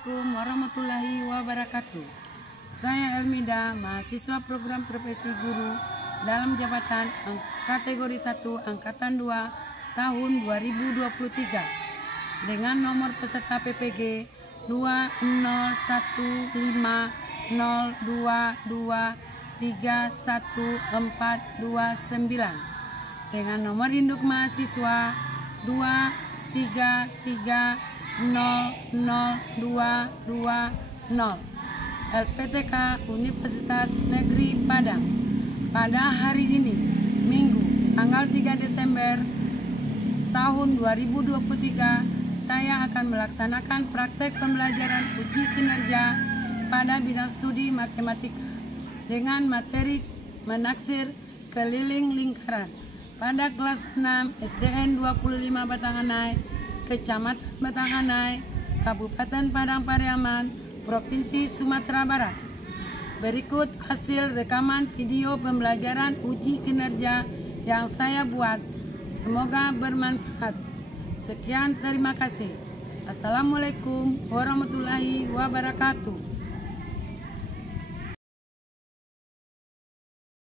Assalamualaikum warahmatullahi wabarakatuh. Saya Elmida, mahasiswa program profesi guru dalam jabatan kategori 1 Angkatan 2 tahun 2023 dengan nomor peserta PPG 2015222311429 dengan nomor induk mahasiswa 233000220 LPTK Universitas Negeri Padang. Pada hari ini, Minggu, tanggal 3 Desember tahun 2023, saya akan melaksanakan praktek pembelajaran uji kinerja pada bidang studi matematika dengan materi menaksir keliling lingkaran pada kelas 6 SDN 25 Batanganai, Kecamatan Batanganai, Kabupaten Padang Pariaman, Provinsi Sumatera Barat. Berikut hasil rekaman video pembelajaran uji kinerja yang saya buat. Semoga bermanfaat. Sekian, terima kasih. Assalamualaikum warahmatullahi wabarakatuh.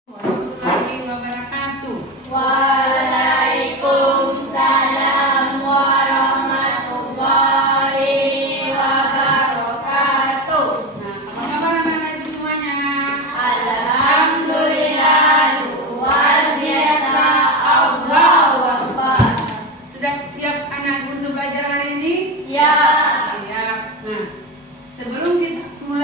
Warahmatullahi wabarakatuh. Waalaikumsalam warahmatullahi wabarakatuh. Nah, apa kabar anak-anak ibu semuanya? Alhamdulillah, luar biasa. Allahu Akbar. Sudah siap anak untuk belajar hari ini? Siap. Siap. Nah, sebelum kita mulai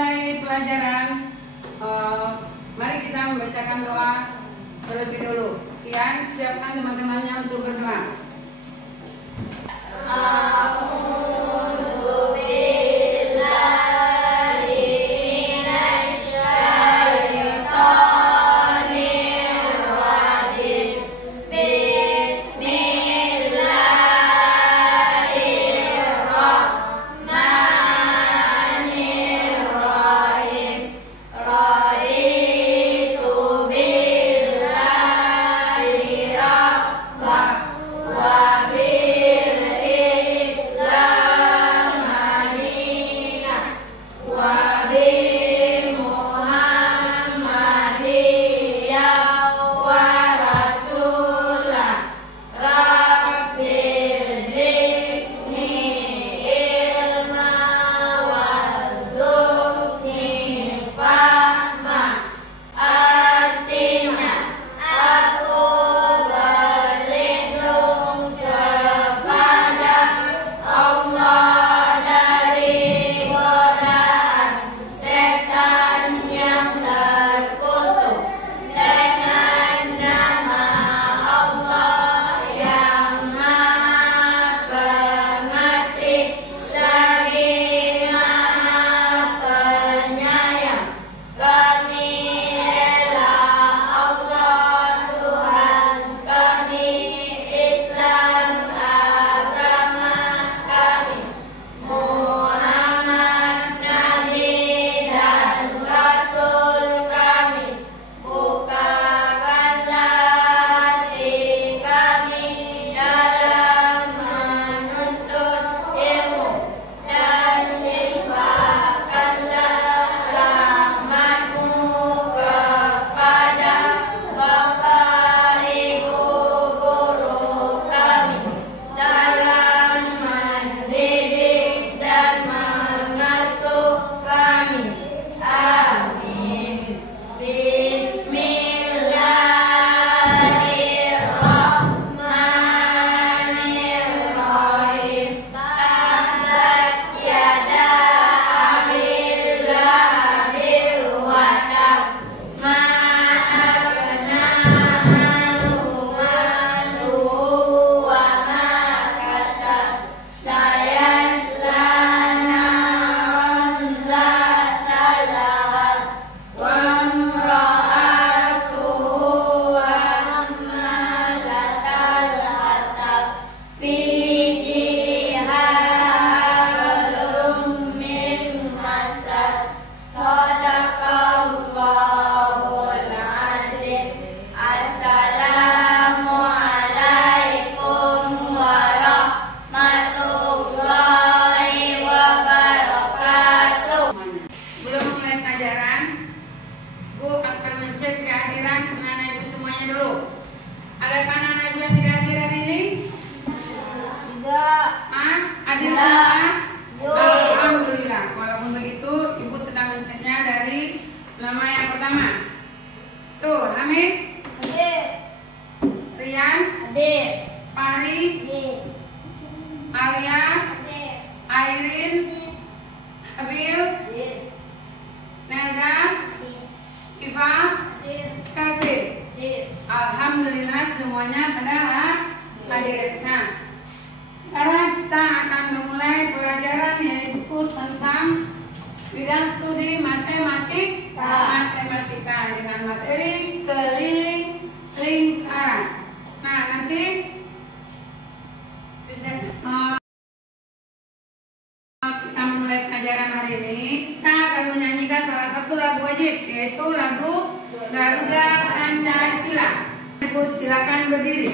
semua? Yo. Alhamdulillah. Walaupun begitu, Ibu tetap mencetnya dari nama yang pertama. Tuh, Hamid, Adik. Rian, Adik. Fahri, Adik. Alia, Adik. Airin, Habil, Adik. Nelda, Adik. Siva, Adik. Kelvin. Adik. Alhamdulillah semuanya pada hadir. Nah, sekarang kita akan memulai pelajaran yaitu tentang bidang studi matematika dengan materi keliling lingkaran. Nah, nanti kita mulai pelajaran hari ini. Kita akan menyanyikan salah satu lagu wajib, yaitu lagu Garuda Pancasila. Ibu silakan berdiri.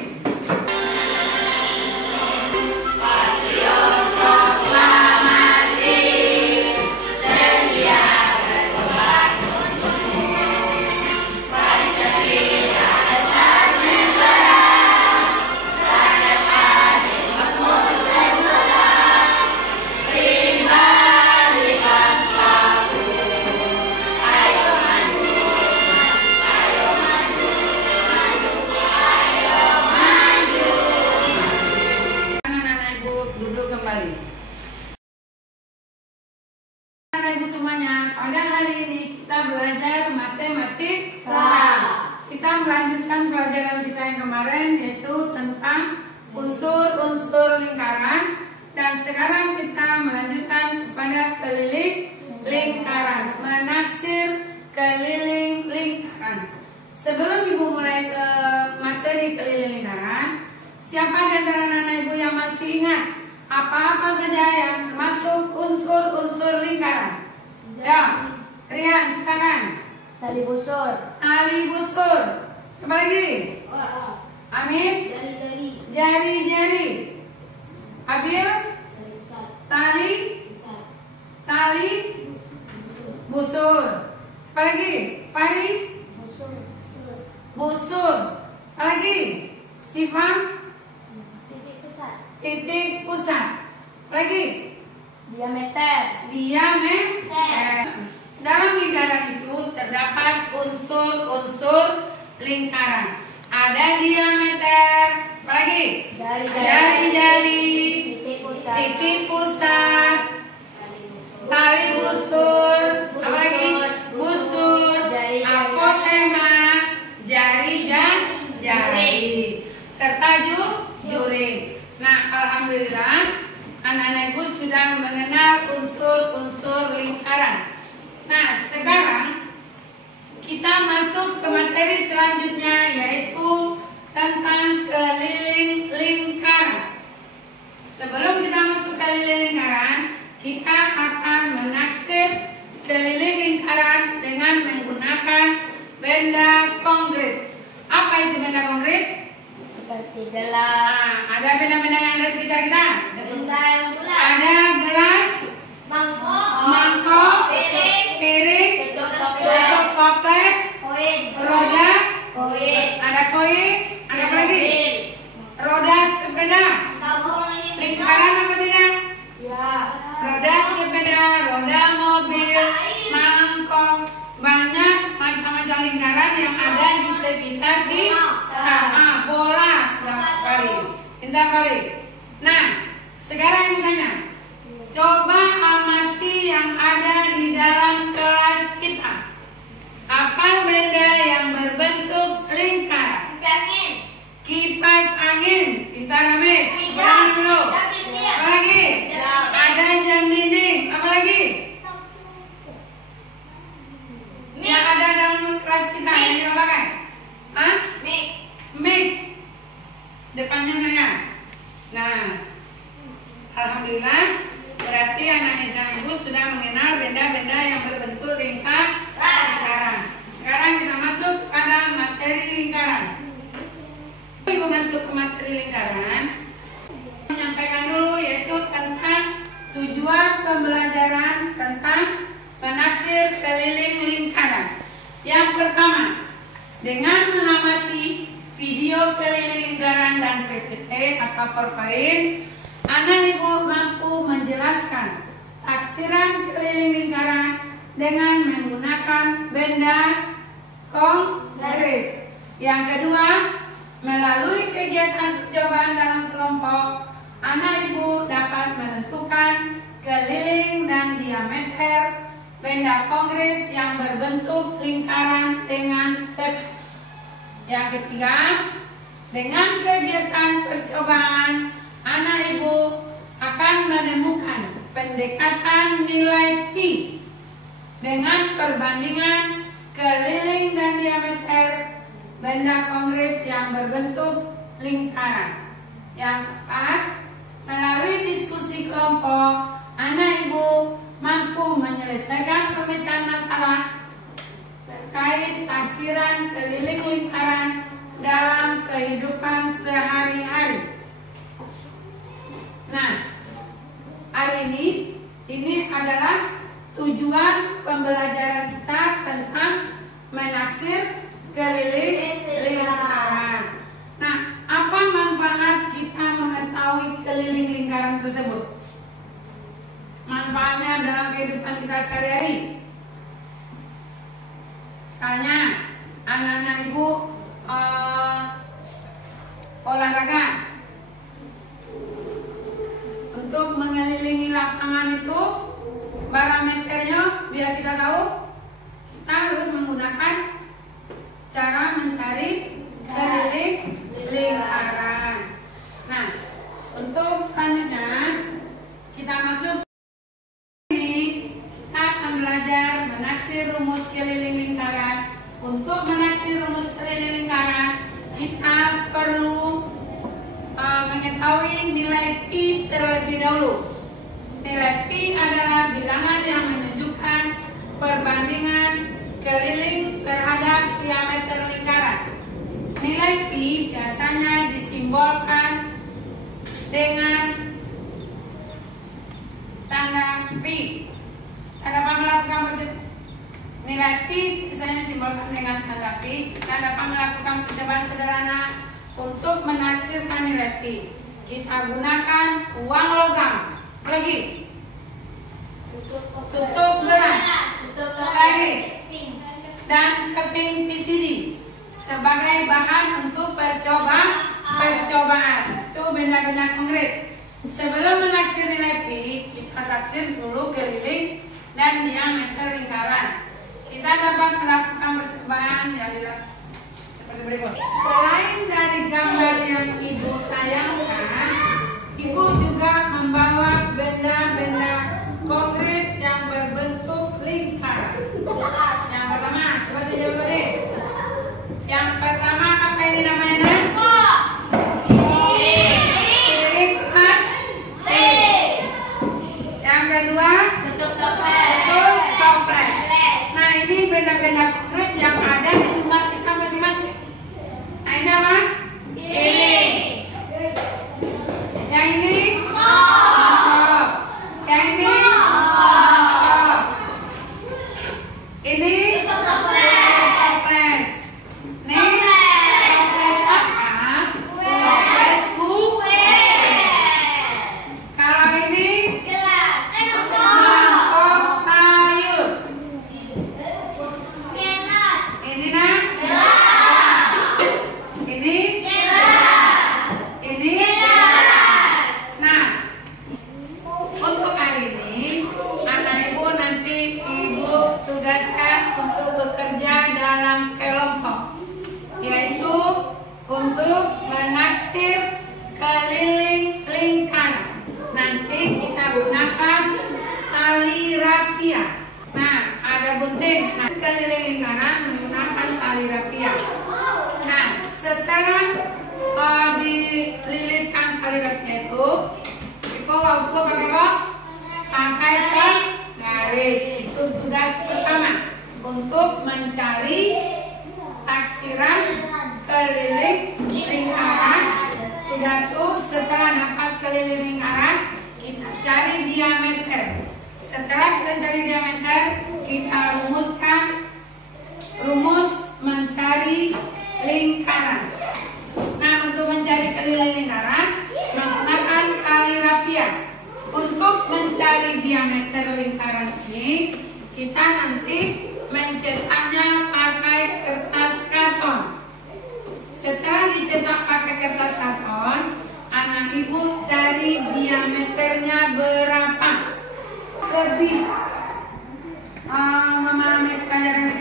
Ibu semuanya, pada hari ini kita belajar matematika. Kita melanjutkan pelajaran kita yang kemarin yaitu tentang unsur-unsur lingkaran, dan sekarang kita melanjutkan kepada keliling lingkaran, menaksir keliling lingkaran. Sebelum Ibu mulai ke materi keliling lingkaran, siapa di antara anak ibu yang masih ingat apa-apa saja yang termasuk unsur-unsur lingkaran? Ya, Rian, silakan. Tali busur. Tali busur. Siapa lagi? Amin. Jari-jari. Jari-jari. Abil. Tali. Tali busur. Apa lagi? Fahri. Busur. Apa lagi? Siva. Titik pusat. Apa lagi? Diameter. Dalam lingkaran itu terdapat unsur-unsur lingkaran. Ada diameter, apa lagi? Jari-jari, titik pusat, tali busur, apa lagi? Busur, apotema, jari, serta juri. Nah, alhamdulillah anak-anak ibu sudah mengenal unsur-unsur lingkaran. Nah, sekarang kita masuk ke materi selanjutnya yaitu tentang keliling lingkaran. Sebelum kita masuk ke keliling lingkaran, kita akan menaksir keliling lingkaran dengan menggunakan benda konkret. Apa itu benda konkret? Seperti gelas. Nah, ada benda-benda yang ada sekitar kita. Benda yang bulat. Ada gelas, mangkok, piring, tutup toples, roda, ada koin, ada apa lagi? Roda sepeda. Lingkaran apa tidak? Roda sepeda, roda mobil, mangkok, banyak macam-macam lingkaran yang ada di sekitar kita. Bola, pintar kali. Nah, sekarang ibu tanya, coba amati yang ada di dalam kelas kita. Apa benda yang berbentuk lingkar? Kipas angin. Pintar Amir. Apa lagi? Ada jam dinding. Apa lagi? Yang ada dalam kelas kita yang kita pakai? Hah? Mix. Depannya nanya. Nah, alhamdulillah berarti anak-anak ibu sudah mengenal benda-benda yang berbentuk lingkaran. Sekarang kita masuk pada materi lingkaran. Ibu masuk ke materi lingkaran, menyampaikan dulu yaitu tentang tujuan pembelajaran tentang menaksir keliling lingkaran. Yang pertama, dengan mengamati video keliling lingkaran dan PPT atau PowerPoint, Anak ibu mampu menjelaskan taksiran keliling lingkaran dengan menggunakan benda konkret. Yang kedua, melalui kegiatan percobaan dalam kelompok, anak ibu dapat menentukan keliling dan diameter benda konkret yang berbentuk lingkaran dengan tepi. Yang ketiga, dengan kegiatan percobaan, anak ibu akan menemukan pendekatan nilai pi dengan perbandingan keliling dan diameter benda konkret yang berbentuk lingkaran. Yang keempat, melalui diskusi kelompok, anak ibu mampu menyelesaikan pemecahan masalah terkait taksiran keliling lingkaran dalam kehidupan sehari-hari. Nah, hari ini adalah tujuan pembelajaran kita tentang menaksir keliling lingkaran. Nah, apa manfaat kita mengetahui keliling lingkaran tersebut? Manfaatnya dalam kehidupan kita sehari-hari. Misalnya, anak-anak ibu olahraga. Untuk mengelilingi lapangan itu, parameternya biar kita tahu, kita harus menggunakan cara mencari keliling lingkaran. Nah, untuk selanjutnya kita masuk. Kita akan belajar menaksir rumus keliling lingkaran. Untuk menaksir rumus keliling lingkaran, kita perlu mengetahui nilai pi terlebih dahulu. Nilai pi adalah bilangan yang menunjukkan perbandingan keliling terhadap diameter lingkaran. Nilai pi biasanya disimbolkan dengan tanda pi. Kita dapat melakukan nilai pi biasanya disimbolkan dengan tanda pi. Kita dapat melakukan percobaan sederhana untuk menaksirkan nilai pi. Kita gunakan uang logam. Lagi. Tutup gelas. Lagi. Dan keping PCD sebagai bahan untuk percobaan. Itu benda-benda konkret. Sebelum menaksir nilai pi, kita taksir dulu keliling dan diameter lingkaran. Kita dapat melakukan percobaan yang seperti berikut. Selain dari gambar yang ibu tayangkan, ibu juga membawa benda-benda konkret yang berbentuk lingkaran. Yang pertama, coba dijawab dulu. Yang pertama apa ini namanya? Yang kedua, bentuk toples. Nah, ini benda-benda konkret yang ada di rumah kita masing-masing. Nah, ini apa? Yang ini? Yang ini? Ini? Toples. Nih, toples apa? Toples kue. Kalau ini? Mangkok sayur. Ini nah? Ini? Ini? Nah, untuk hari ini anak ibu nanti ibu tugaskan untuk bekerja dalam kelompok, yaitu untuk menaksir keliling lingkaran. Nanti kita gunakan tali rapia. Nah, ada gunting. Nah, keliling lingkaran menggunakan tali rapia. Nah, setelah dililitkan tali rapia itu ukur pakai apa? Pakai garis. Itu tugas pertama untuk mencari taksiran keliling lingkaran. Sudah tuh, setelah dapat keliling lingkaran, kita cari diameter. Setelah kita cari diameter, kita rumuskan rumus mencari lingkaran. Nah, untuk mencari keliling lingkaran menggunakan tali rapia. kita nanti mencetaknya pakai kertas karton. Setelah dicetak pakai kertas karton, anak ibu cari diameternya berapa. Lebih memahami pelajaran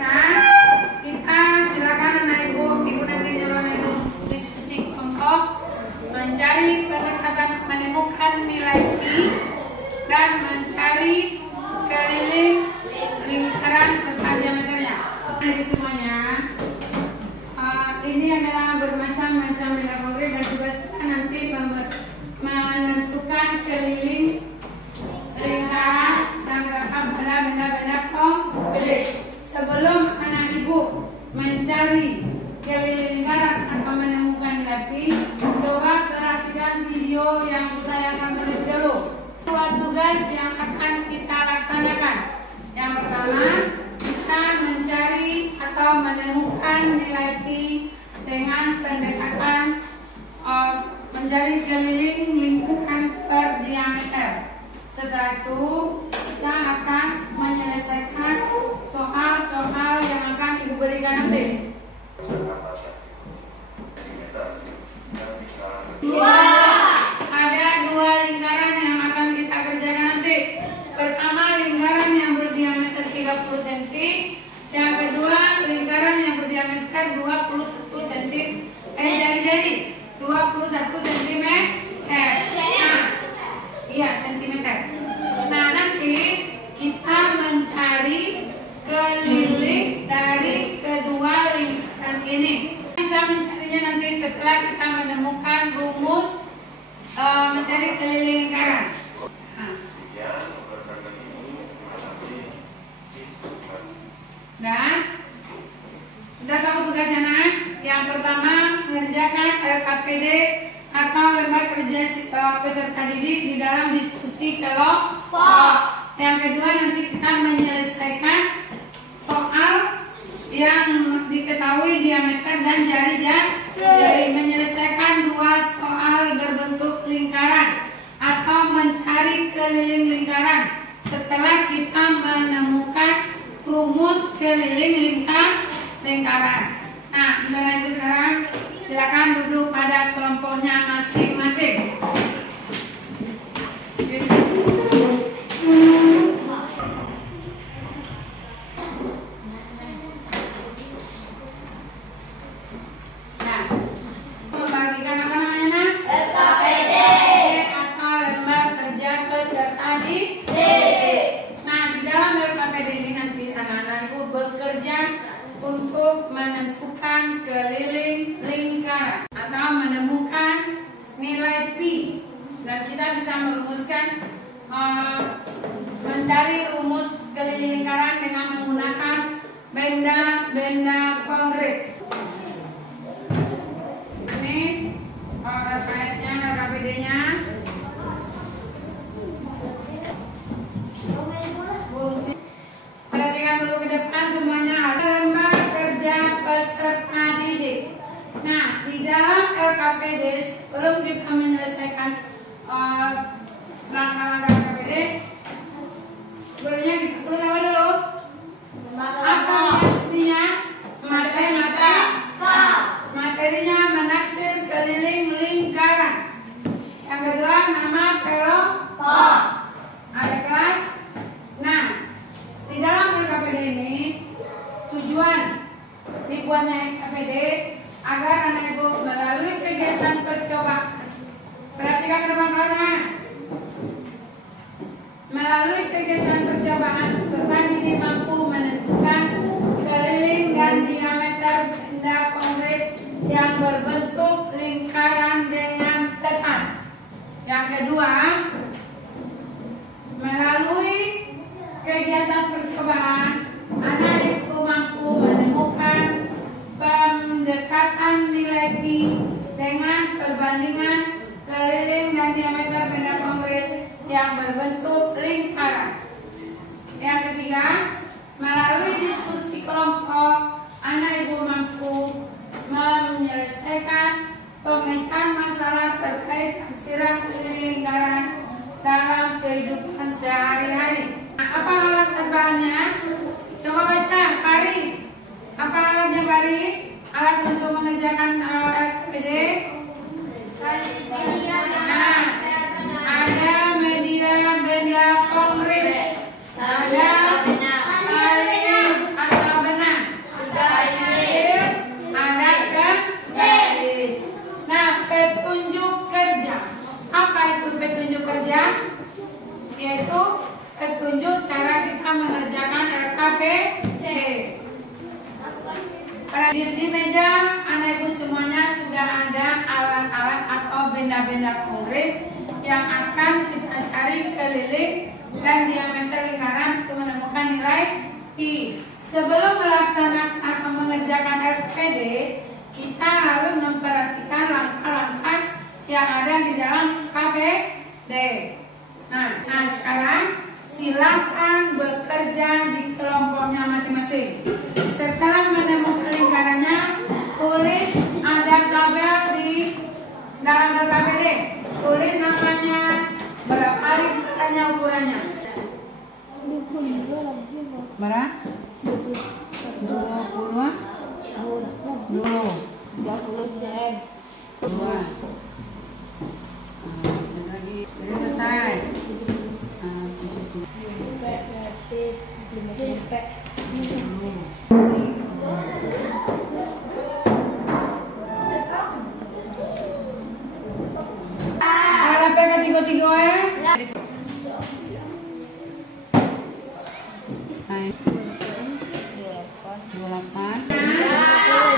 kita silakan anak ibu nanti nyuruh anak ibu diskusi kelompok mencari pendekatan menemukan nilai pi dan mencari keliling lingkaran serta diameternya. Ibu semuanya, ini adalah bermacam-macam nilai konkret dan tugas kita nanti menentukan keliling lingkaran dan berapa benda-benda konkret. Sebelum anak ibu mencari keliling lingkaran atau menemukan nilai pi, coba perhatikan video yang saya akan terlebih dahulu. Dua tugas yang akan kita laksanakan. Yang pertama, kita mencari atau menemukan nilai pi dengan pendekatan mencari keliling lingkaran per diameter. Setelah itu, kita akan menyelesaikan soal-soal yang akan ibu berikan nanti. Ada dua lingkaran yang akan kita kerjakan nanti. Pertama, lingkaran yang berdiameter 30 cm. Yang kedua, lingkaran yang berdiameter 21 cm. Jari-jari 21 cm. Iya, centimeter. Nah, nanti kita mencari keliling dari kedua lingkaran ini. Bisa mencarinya nanti setelah kita menemukan rumus mencari keliling lingkaran. Dan kita tahu tugasnya, nak. Yang pertama, mengerjakan LKPD atau lembar kerja peserta didik di dalam diskusi kelompok. Yang kedua, nanti kita menyelesaikan soal yang diketahui diameter dan jari-jari. Menyelesaikan dua soal berbentuk lingkaran atau mencari keliling lingkaran setelah kita menemukan rumus keliling lingkaran. Nah, Bapak Ibu sekarang silakan duduk pada kelompoknya masing-masing. Nah, membagikan apa namanya? LKPD atau lembar kerja peserta didik. Nah, di dalam LKPD ini nanti anak-anak ibu bekerja untuk menentukan keliling lingkaran atau menemukan nilai pi, dan kita bisa merumuskan mencari rumus keliling lingkaran dengan menggunakan benda-benda konkret. Ini LKS-nya, LKPD-nya. Perhatikan dulu ke depan semuanya. Ada lembar kerja peserta didik. Nah, di dalam LKPD sebelum kita menyelesaikan langkah-langkah LKPD, sebelumnya kita tulis apa dulu? Apa intinya? Materinya menaksir keliling lingkaran. Yang kedua, nama kelompok. Ada kelas. Nah, di dalam LKPD ini tujuan dibuatnya LKPD agar anak ibu melalui kegiatan percobaan. Perhatikan ke depan karena melalui kegiatan percobaan serta didik mampu menentukan keliling dan diameter benda konkret yang berbentuk lingkaran dengan tepat. Yang kedua, melalui kegiatan percobaan, anak ibu mampu menemukan pendekatan nilai pi dengan perbandingan keliling dan diameter benda konkret yang berbentuk lingkaran. Yang ketiga, melalui diskusi kelompok, anak ibu mampu menyelesaikan pemecahan masalah terkait taksiran keliling lingkaran KPD. Di meja anak ibu semuanya sudah ada alat-alat atau benda-benda konkret yang akan kita cari keliling dan diameter lingkaran untuk menemukan nilai I. Sebelum melaksanakan atau mengerjakan FPD, kita harus memperhatikan langkah-langkah yang ada di dalam KPD. Nah sekarang silakan bekerja di kelompoknya masing-masing. Setelah menemukan lingkarannya, tulis ada tabel di dalam KPD. Tulis namanya, berapa lingkarannya, ukurannya. Berapa? 20 dulu. 30 cm. 2. Lagi selesai. Ada PK 3 ya? Naik 28.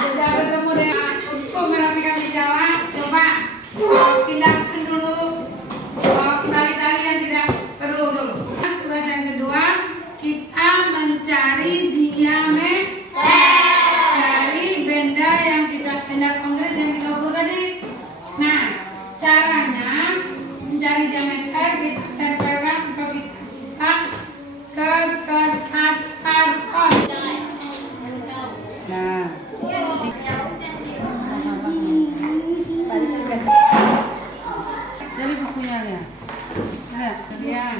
Sudah bertemu dengan untuk merapikan jalan. Coba pindahkan dulu tali-tali yang tidak perlu dulu. Tugas yang kedua, kita mencari diameter dari benda yang kita benda konkret yang kita ukur tadi. Nah, caranya mencari diameter kita tempelkan atau kita cetak ke kertas karton. Nah, dari bukunya ya. Lihat, kemudian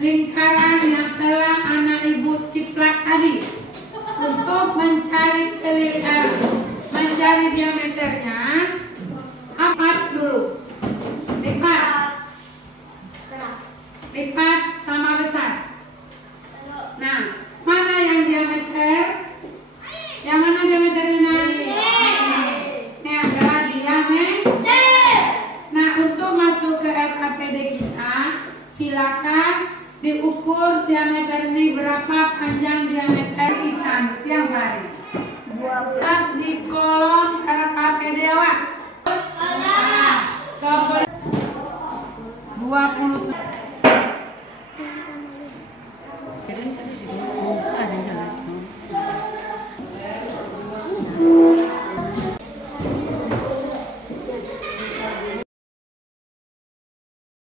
lingkaran yang telah anak ibu ciplak tadi. Untuk mencari mencari diameternya, lipat dulu. Lipat sama besar. Nah, mana yang diameter? Yang mana diameternya? Ini adalah diameter. Nah, untuk masuk ke LKPD kita, silakan diukur diameter ini berapa, panjang diameter isan tiap hari. Buat di kolom LKPD awak. 20.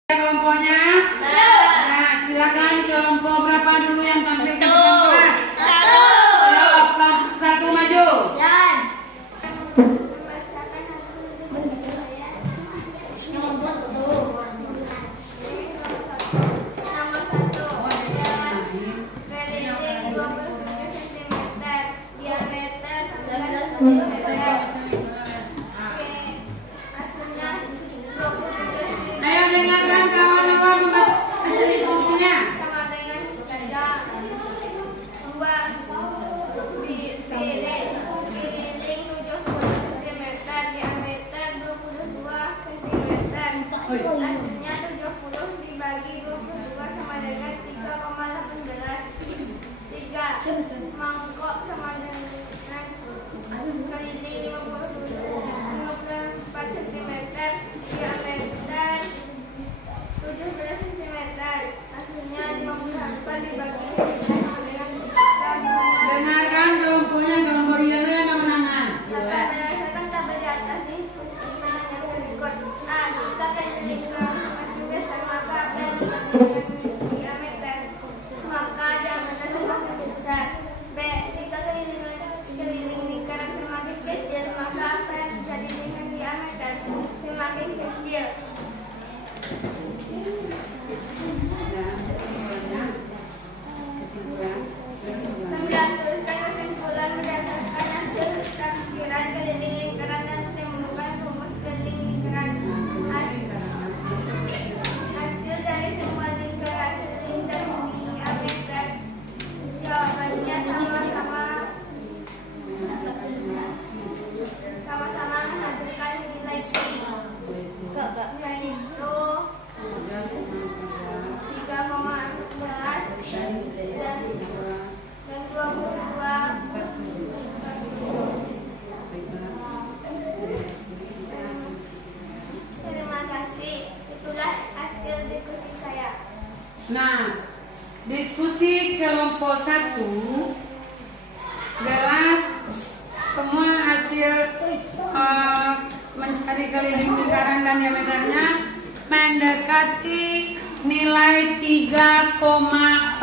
Kelompoknya? Nah, silakan kelompok berapa dulu yang tampil ke kelas? 1 maju. Ayo dengarkan kawan-kawan membuat hasil diskusinya. Hasilnya 70 dibagi 22 sama dengan 3,18. 3 mangkok sama dengan keliling 54 cm, diameter 17 cm. Hasilnya 54 dibagi 3 sama dengan 3,18. Dengarkan kelompoknya, kelompok realnya yang kemenangan. Berdasarkan tabel di atas nih, yang berikut. A. Kita keliling masing besar, maka apa yang dibandingkan diameter? Maka diameter semakin besar. B. Jika keliling lingkaran semakin kecil, maka apa yang terjadi dengan diameter semakin kecil. Kesimpulan. 9. Tuliskan kesimpulan berdasarkan hasil taksiran keliling lingkaran dan menemukan rumus keliling lingkaran. Hasil dari semua lingkaran dan diameter, jawabannya sama-sama menghasilkan nilai I. Nah, diskusi kelompok 1 jelas semua hasil mencari keliling lingkaran dan diameternya mendekati nilai 3,14.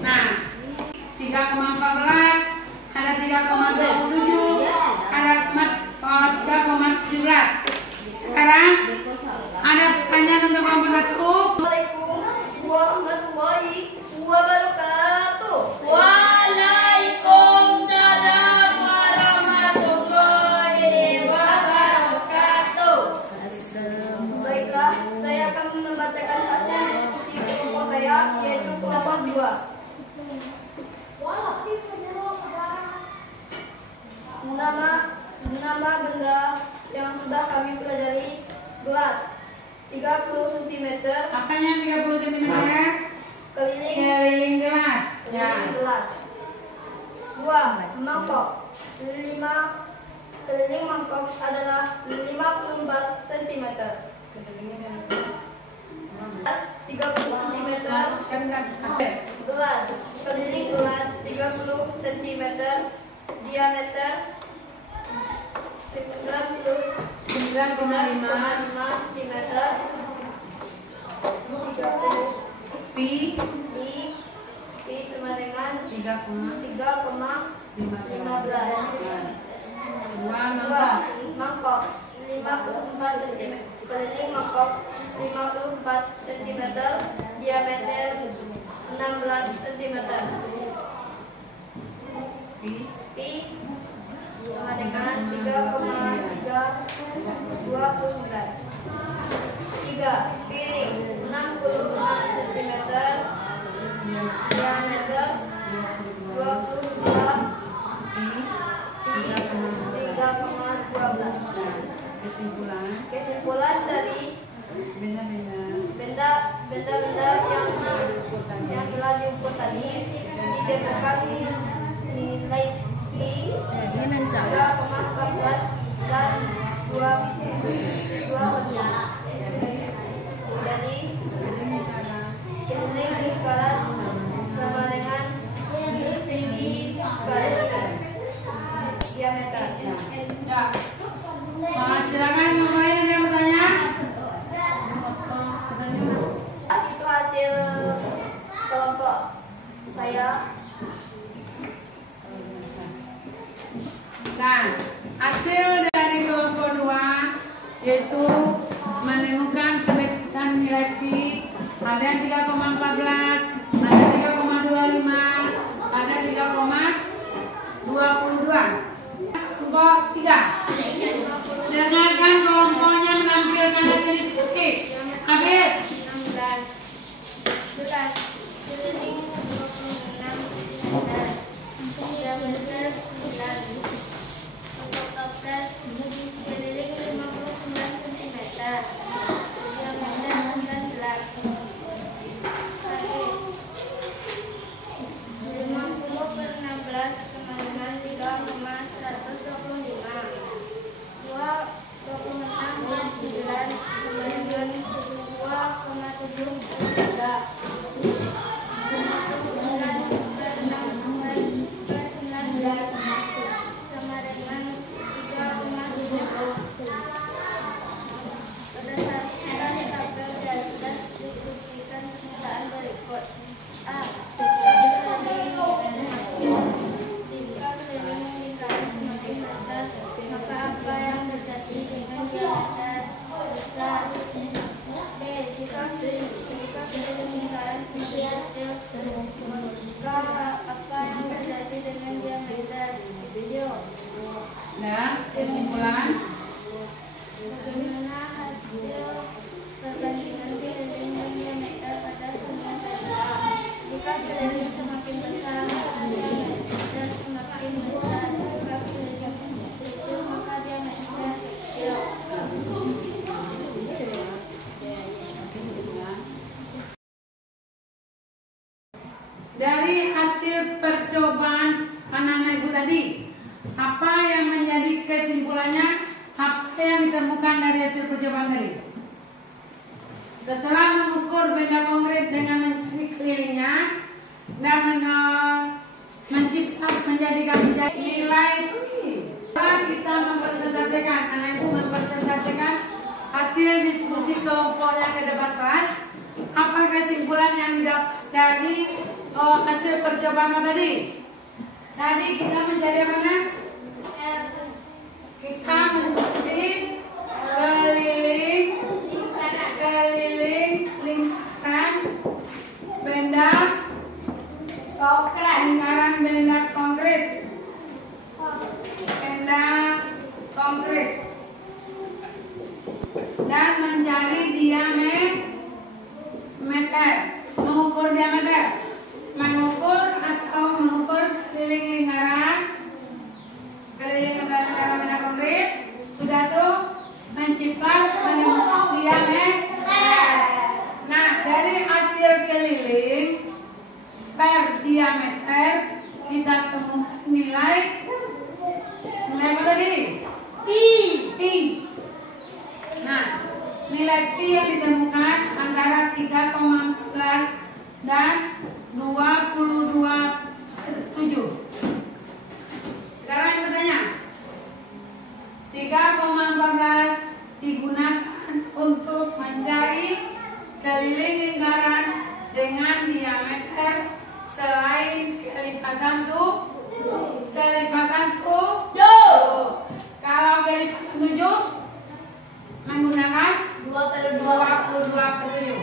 Nah, 3,14 ada 3,27 ada 3,17. Sekarang ada pertanyaan untuk kelompok 1. Assalamualaikum warahmatullahi wabarakatuh. Waalaikumsalam warahmatullahi wabarakatuh. Baiklah, saya akan membacakan hasil diskusi kelompok saya, yaitu kelompok 2. Nama benda yang sudah kami pelajari: gelas 30 cm, Apanya 30 cm? keliling Gelas. Ya. gelas. 2. Mangkok. Keliling mangkok adalah 54 cm. Gelas 30 cm. Gelas. Keliling gelas 30 cm. Diameter 9,5 cm. Pi Pi sama dengan 3,15. 2 Mangkok 54 cm. Keliling mangkok 54 cm. Diameter 16 cm. Pi sama dengan 3,329. 3. Piring 66 cm. Diameter 22. Pi 3,12. Kesimpulan dari benda-benda yang telah diukur tadi didapatkan nilai Pi 3,14 dan 2. Jadi keliling lingkaran sama dengan Pi kali diameter. Ya. Silakan yang lain yang bertanya. Itu hasil kelompok saya. Nah, hasil dari kelompok 2 yaitu menemukan pendekatan nilai Pi ada yang 3,14, ada 3,25, ada 3,22. Kelompok 3. Dengarkan kelompoknya menampilkan hasil diskusi. Habis. 16, 11, keliling 26, diameter 9, untuk toples keliling 59 cm, diameter 19, 50 per 16 sama dengan 3,125. 26 per 9 sama dengan 2,73. 59 per 19 sama dengan 3,70. Berdasarkan tabel di atas, diskusikan pernyataan berikut. A. Jika keliling lingkaran semakin besar, maka apa yang terjadi dengan diameter besar? B. Jika keliling lingkaran semakin kecil, maka apa yang terjadi dengan diameter kecil? Dan kesimpulan. Bagaimana hasil perbandingan keliling dan diameter pada semua data? Jika keliling semakin besar, maka diameter semakin besar. Jika keliling kecil, maka diameter kecil. Dari hasil percobaan anak-anak ibu tadi, apa yang menjadi kesimpulannya? Apa yang ditemukan dari hasil percobaan tadi? Setelah mengukur benda konkret dengan mencari kelilingnya dan menjadikan nilai setelah kita mempresentasikan, karena itu mempresentasikan hasil diskusi kelompoknya ke depan kelas. Apa kesimpulan yang didapat dari hasil percobaan tadi? Tadi kita mencari mana? Kita mencari keliling lingkaran benda konkret. Benda konkret. Dan mencari diameter, mengukur diameter, mengukur keliling lingkaran benda konkret. Sudah tuh menciptakan diameter. Nah, dari hasil keliling per diameter kita temukan nilai apa tadi? Pi. Nah, nilai pi yang ditemukan antara 3,14 dan 22/7. Sekarang yang bertanya, 3,14 digunakan untuk mencari keliling lingkaran dengan diameter selain kelipatan tuh. Kalau kelipatan 7 menggunakan 22/7.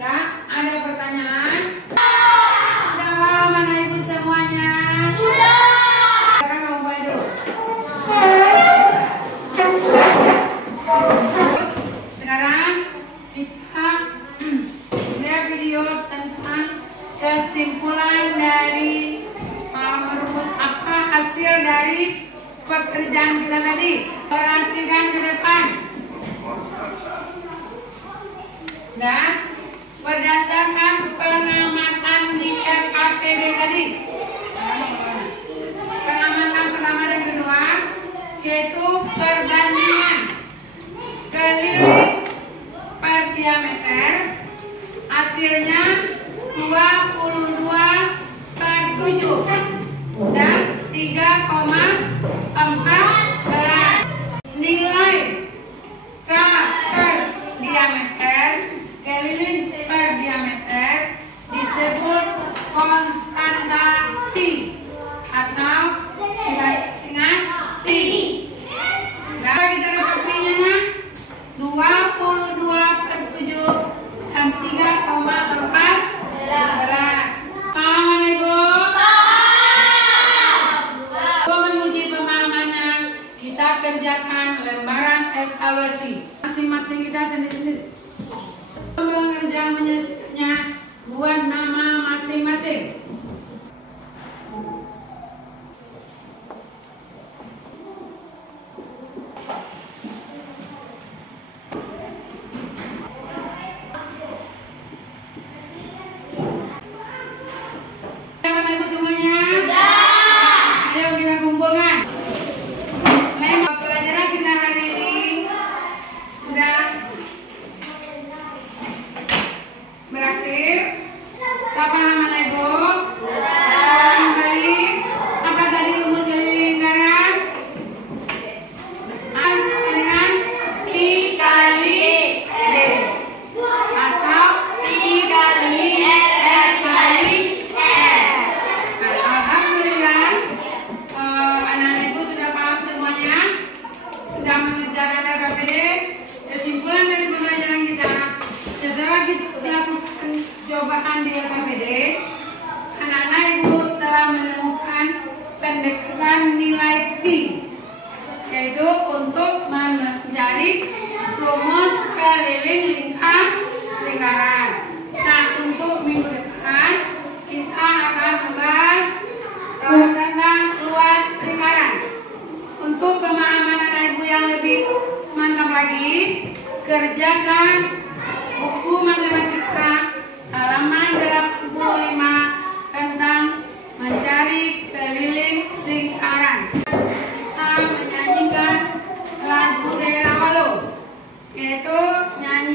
Nah, ada pertanyaan? Sudah paham mana ibu semuanya? Sudah. Sekarang kamu mulai dulu. Terus, sekarang kita lihat video tentang kesimpulan dari merupakan apa hasil dari pekerjaan kita tadi. Perhatikan ke depan. Dan berdasarkan pengamatan di FKPD tadi, pengamatan pertama dan kedua yaitu perbandingan keliling per diameter, hasilnya 22/7 dan 3,14. Nilai K per diameter, keliling per diameter disebut konstanta pi atau dengan pi. Berapa kita dapat pi-nya? 22/7 dan 3,14. Paham Ibu? Untuk menguji pemahamannya, kita kerjakan lembaran evaluasi. Masing-masing kita sendiri-sendiri. Pengerjaan menyelesaikannya buat nama masing-masing. Yaitu untuk mencari rumus keliling lingkaran. Nah, untuk minggu depan kita akan membahas tentang luas lingkaran. Untuk pemahaman anak ibu yang lebih mantap lagi, kerjakan buku matematika halaman 85 tentang mencari keliling lingkaran. Kita menyanyikan lagu daerah Halo, yaitu nyanyi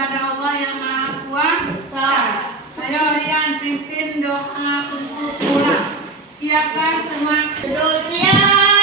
kepada Allah yang Maha Kuasa. Ayo Rian pimpin doa untuk pulang. Siapkan semangat. Rusia.